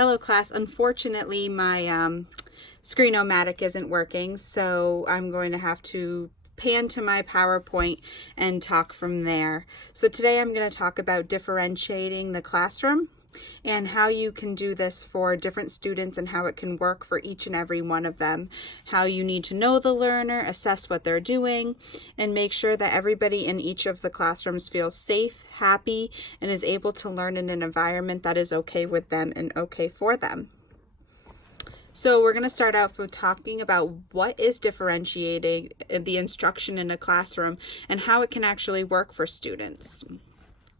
Hello class, unfortunately my Screen-O-Matic isn't working, so I'm going to have to pan to my PowerPoint and talk from there. So today I'm going to talk about differentiating the classroom and how you can do this for different students and how it can work for each and every one of them. How you need to know the learner, assess what they're doing, and make sure that everybody in each of the classrooms feels safe, happy, and is able to learn in an environment that is okay with them and okay for them. So we're going to start out with talking about what is differentiating the instruction in a classroom and how it can actually work for students.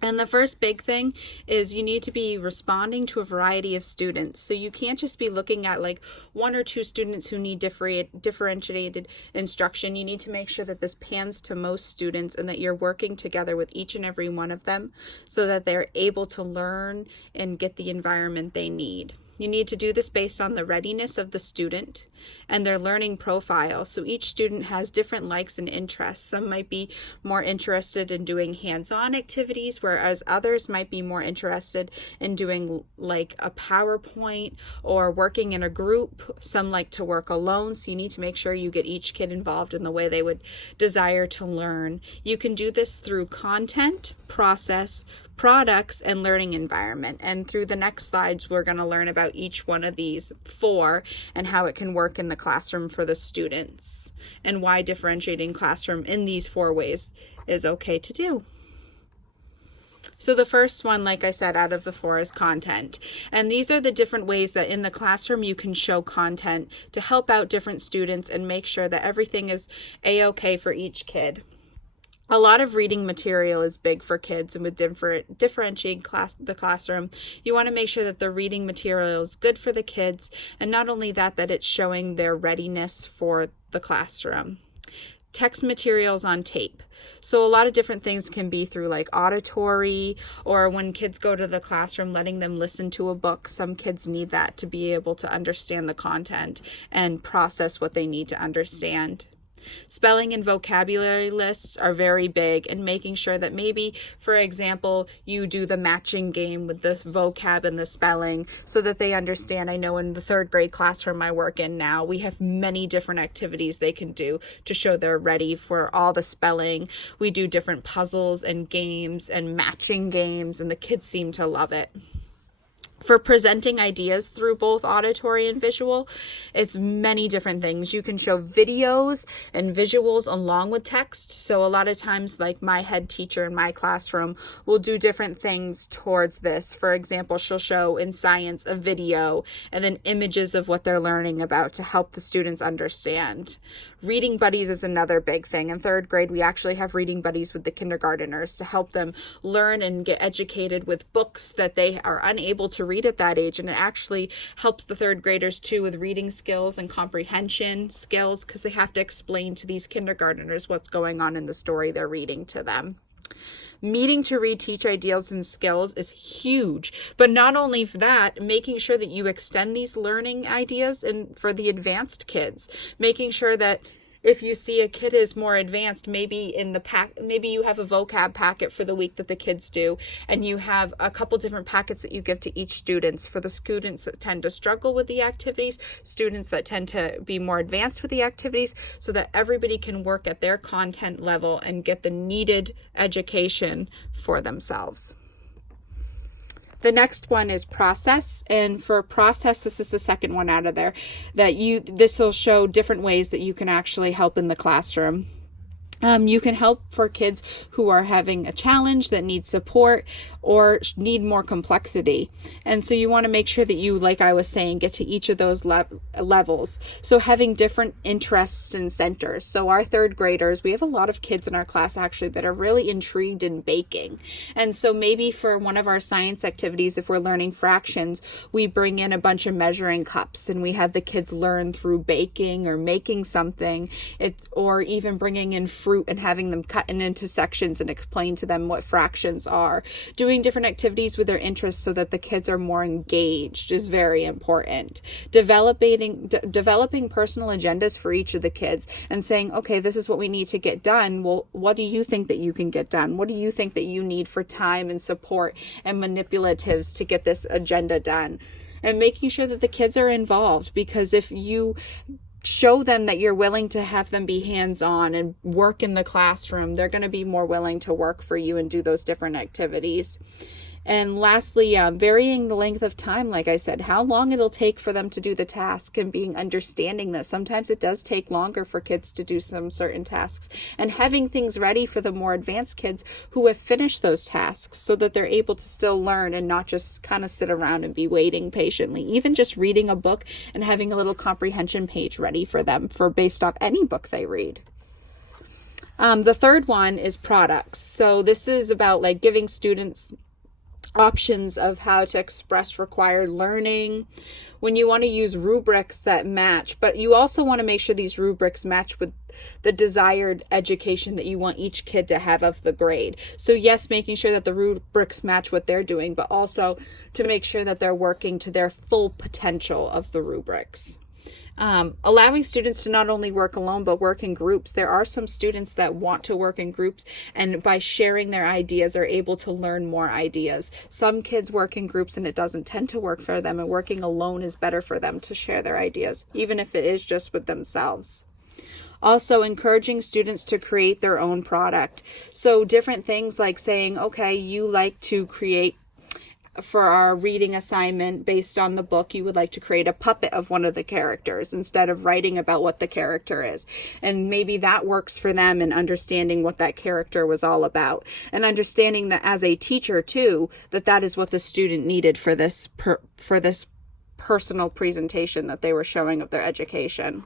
And the first big thing is you need to be responding to a variety of students. So you can't just be looking at like one or two students who need differentiated instruction. You need to make sure that this pans to most students and that you're working together with each and every one of them so that they're able to learn and get the environment they need. You need to do this based on the readiness of the student and their learning profile. So each student has different likes and interests. Some might be more interested in doing hands-on activities, whereas others might be more interested in doing like a PowerPoint or working in a group. Some like to work alone, so you need to make sure you get each kid involved in the way they would desire to learn. You can do this through content, process, products, and learning environment. And through the next slides, we're going to learn about each one of these four and how it can work in the classroom for the students and why differentiating classroom in these four ways is okay to do. So the first one, like I said, out of the four is content. And these are the different ways that in the classroom you can show content to help out different students and make sure that everything is a-okay for each kid. A lot of reading material is big for kids, and with differentiating the classroom, you want to make sure that the reading material is good for the kids, and not only that, that it's showing their readiness for the classroom. Text materials on tape. So a lot of different things can be through like auditory, or when kids go to the classroom, letting them listen to a book. Some kids need that to be able to understand the content and process what they need to understand. Spelling and vocabulary lists are very big, and making sure that maybe, for example, you do the matching game with the vocab and the spelling so that they understand. I know in the third grade classroom I work in now, we have many different activities they can do to show they're ready for all the spelling. We do different puzzles and games and matching games, and the kids seem to love it. For presenting ideas through both auditory and visual, it's many different things. You can show videos and visuals along with text. So a lot of times, like my head teacher in my classroom will do different things towards this. For example, she'll show in science a video and then images of what they're learning about to help the students understand. Reading buddies is another big thing. In third grade, we actually have reading buddies with the kindergarteners to help them learn and get educated with books that they are unable to read at that age. And it actually helps the third graders too with reading skills and comprehension skills, because they have to explain to these kindergarteners what's going on in the story they're reading to them. Meeting to reteach ideals and skills is huge, but not only for that, making sure that you extend these learning ideas and for the advanced kids, making sure that if you see a kid is more advanced, maybe in the maybe you have a vocab packet for the week that the kids do, and you have a couple different packets that you give to each students for the students that tend to struggle with the activities, students that tend to be more advanced with the activities, so that everybody can work at their content level and get the needed education for themselves. The next one is process, and for process, this is the second one out of there, this will show different ways that you can actually help in the classroom. You can help for kids who are having a challenge that needs support or need more complexity. And so you want to make sure that you, like I was saying, get to each of those levels. So having different interests and centers. So our third graders, we have a lot of kids in our class actually that are really intrigued in baking. And so maybe for one of our science activities, if we're learning fractions, we bring in a bunch of measuring cups and we have the kids learn through baking or making something, or even bringing in fruit and having them cut it into sections and explain to them what fractions are. Doing different activities with their interests so that the kids are more engaged is very important. Developing personal agendas for each of the kids and saying, okay, this is what we need to get done. Well, what do you think that you can get done? What do you think that you need for time and support and manipulatives to get this agenda done? and making sure that the kids are involved, because if you show them that you're willing to have them be hands-on and work in the classroom, they're going to be more willing to work for you and do those different activities. And lastly, varying the length of time, like I said, how long it'll take for them to do the task, and being understanding that sometimes it does take longer for kids to do some certain tasks, and having things ready for the more advanced kids who have finished those tasks so that they're able to still learn and not just kind of sit around and be waiting patiently. Even just reading a book and having a little comprehension page ready for them for based off any book they read. The third one is products. So this is about like giving students options of how to express required learning, when you want to use rubrics that match, but you also want to make sure these rubrics match with the desired education that you want each kid to have of the grade. So yes, making sure that the rubrics match what they're doing, but also to make sure that they're working to their full potential of the rubrics. Allowing students to not only work alone, but work in groups. There are some students that want to work in groups, and by sharing their ideas are able to learn more ideas. Some kids work in groups and it doesn't tend to work for them, and working alone is better for them to share their ideas, even if it is just with themselves. Also, encouraging students to create their own product. So different things like saying, okay, you like to create, for our reading assignment based on the book, you would like to create a puppet of one of the characters instead of writing about what the character is. And maybe that works for them in understanding what that character was all about. And understanding that as a teacher too, that is what the student needed for this personal presentation that they were showing of their education.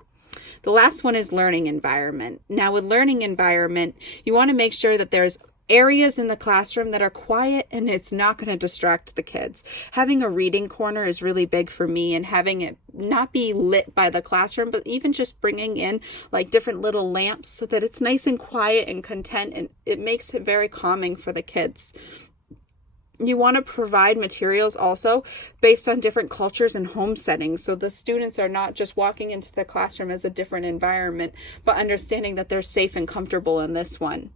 The last one is learning environment. Now with learning environment, you want to make sure that there's areas in the classroom that are quiet and it's not going to distract the kids. Having a reading corner is really big for me, and having it not be lit by the classroom, but even just bringing in like different little lamps so that it's nice and quiet and content, and it makes it very calming for the kids. You want to provide materials also based on different cultures and home settings, so the students are not just walking into the classroom as a different environment, but understanding that they're safe and comfortable in this one.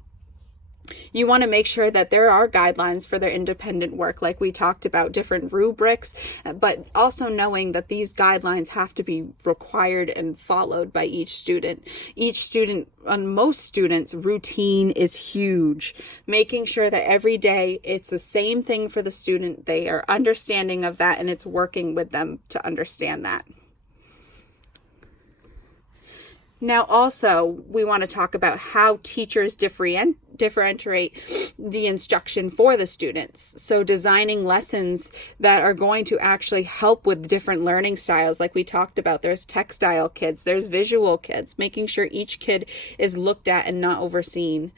You want to make sure that there are guidelines for their independent work, like we talked about, different rubrics, but also knowing that these guidelines have to be required and followed by each student. Each student, on most students, routine is huge. Making sure that every day it's the same thing for the student, they are understanding of that, and it's working with them to understand that. Now also, we want to talk about how teachers differentiate the instruction for the students. So designing lessons that are going to actually help with different learning styles. Like we talked about, there's textile kids, there's visual kids, making sure each kid is looked at and not overseen.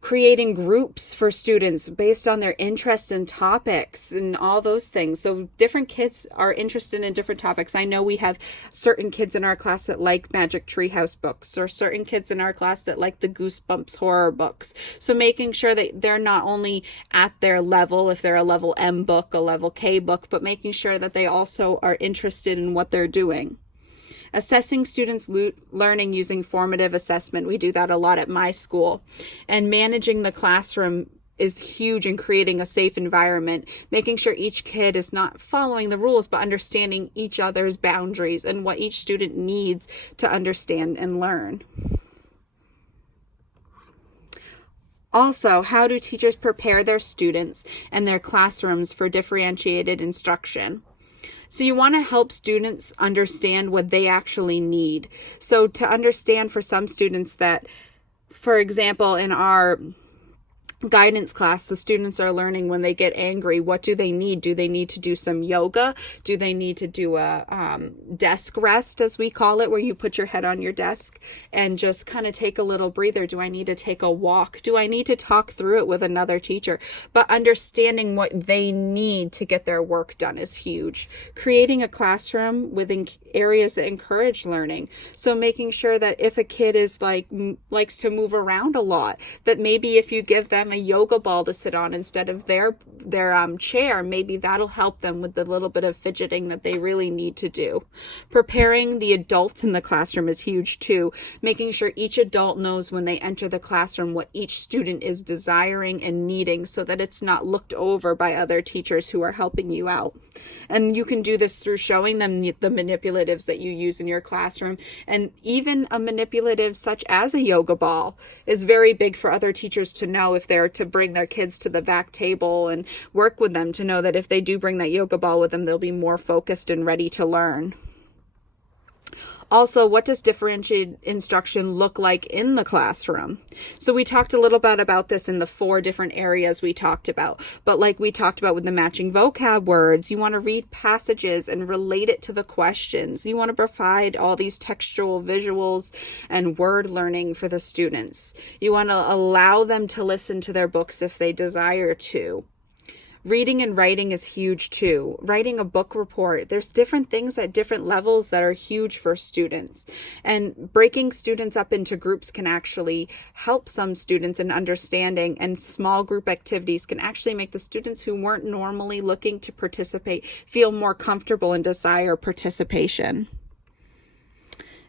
Creating groups for students based on their interest in topics and all those things. So different kids are interested in different topics. I know we have certain kids in our class that like Magic Treehouse books, or certain kids in our class that like the Goosebumps horror books. So making sure that they're not only at their level, if they're a level M book, a level K book, but making sure that they also are interested in what they're doing. Assessing students' learning using formative assessment. We do that a lot at my school. And managing the classroom is huge in creating a safe environment, making sure each kid is not following the rules, but understanding each other's boundaries and what each student needs to understand and learn. Also, how do teachers prepare their students and their classrooms for differentiated instruction? So you want to help students understand what they actually need. So to understand for some students that, for example, in our guidance class, the students are learning when they get angry, what do they need? Do they need to do some yoga? Do they need to do a desk rest, as we call it, where you put your head on your desk and just kind of take a little breather? Do I need to take a walk? Do I need to talk through it with another teacher? But understanding what they need to get their work done is huge. Creating a classroom within areas that encourage learning. So making sure that if a kid is likes to move around a lot, that maybe if you give them a yoga ball to sit on instead of their chair, maybe that'll help them with the little bit of fidgeting that they really need to do. Preparing the adults in the classroom is huge too, making sure each adult knows when they enter the classroom what each student is desiring and needing, so that it's not looked over by other teachers who are helping you out. And you can do this through showing them the manipulatives that you use in your classroom. And even a manipulative such as a yoga ball is very big for other teachers to know if they're to bring their kids to the back table and work with them, to know that if they do bring that yoga ball with them, they'll be more focused and ready to learn. Also, what does differentiated instruction look like in the classroom? So we talked a little bit about this in the 4 different areas we talked about. But like we talked about with the matching vocab words, you want to read passages and relate it to the questions. You want to provide all these textual visuals and word learning for the students. You want to allow them to listen to their books if they desire to. Reading and writing is huge too. Writing a book report, there's different things at different levels that are huge for students. And breaking students up into groups can actually help some students in understanding, and small group activities can actually make the students who weren't normally looking to participate feel more comfortable and desire participation.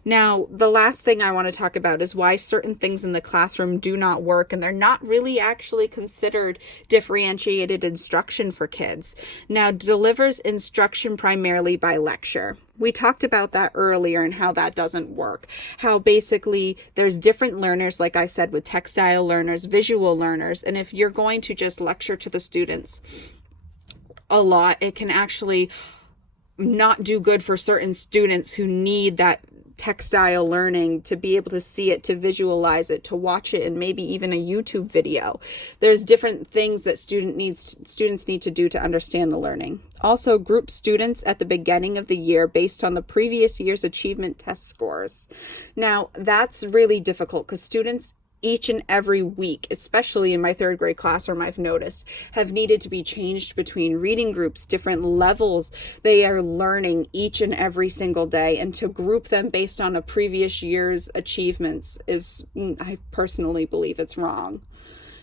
Now, the last thing I want to talk about is why certain things in the classroom do not work, and they're not really actually considered differentiated instruction for kids. Now, delivers instruction primarily by lecture. We talked about that earlier and how that doesn't work. How basically there's different learners, like I said, with textile learners, visual learners, and if you're going to just lecture to the students a lot, it can actually not do good for certain students who need that textile learning to be able to see it, to visualize it, to watch it, and maybe even a YouTube video. There's different things that students need to do to understand the learning. Also, group students at the beginning of the year based on the previous year's achievement test scores. Now, that's really difficult because students each and every week, especially in my 3rd grade classroom, I've noticed, have needed to be changed between reading groups, different levels they are learning each and every single day. And to group them based on a previous year's achievements is, I personally believe it's wrong.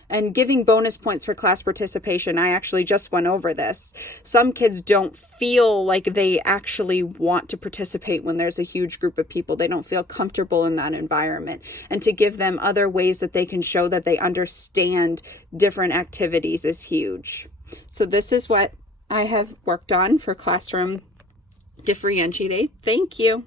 And giving bonus points for class participation, I actually just went over this. Some kids don't feel like they actually want to participate when there's a huge group of people. They don't feel comfortable in that environment. And to give them other ways that they can show that they understand different activities is huge. So this is what I have worked on for classroom differentiated. Thank you.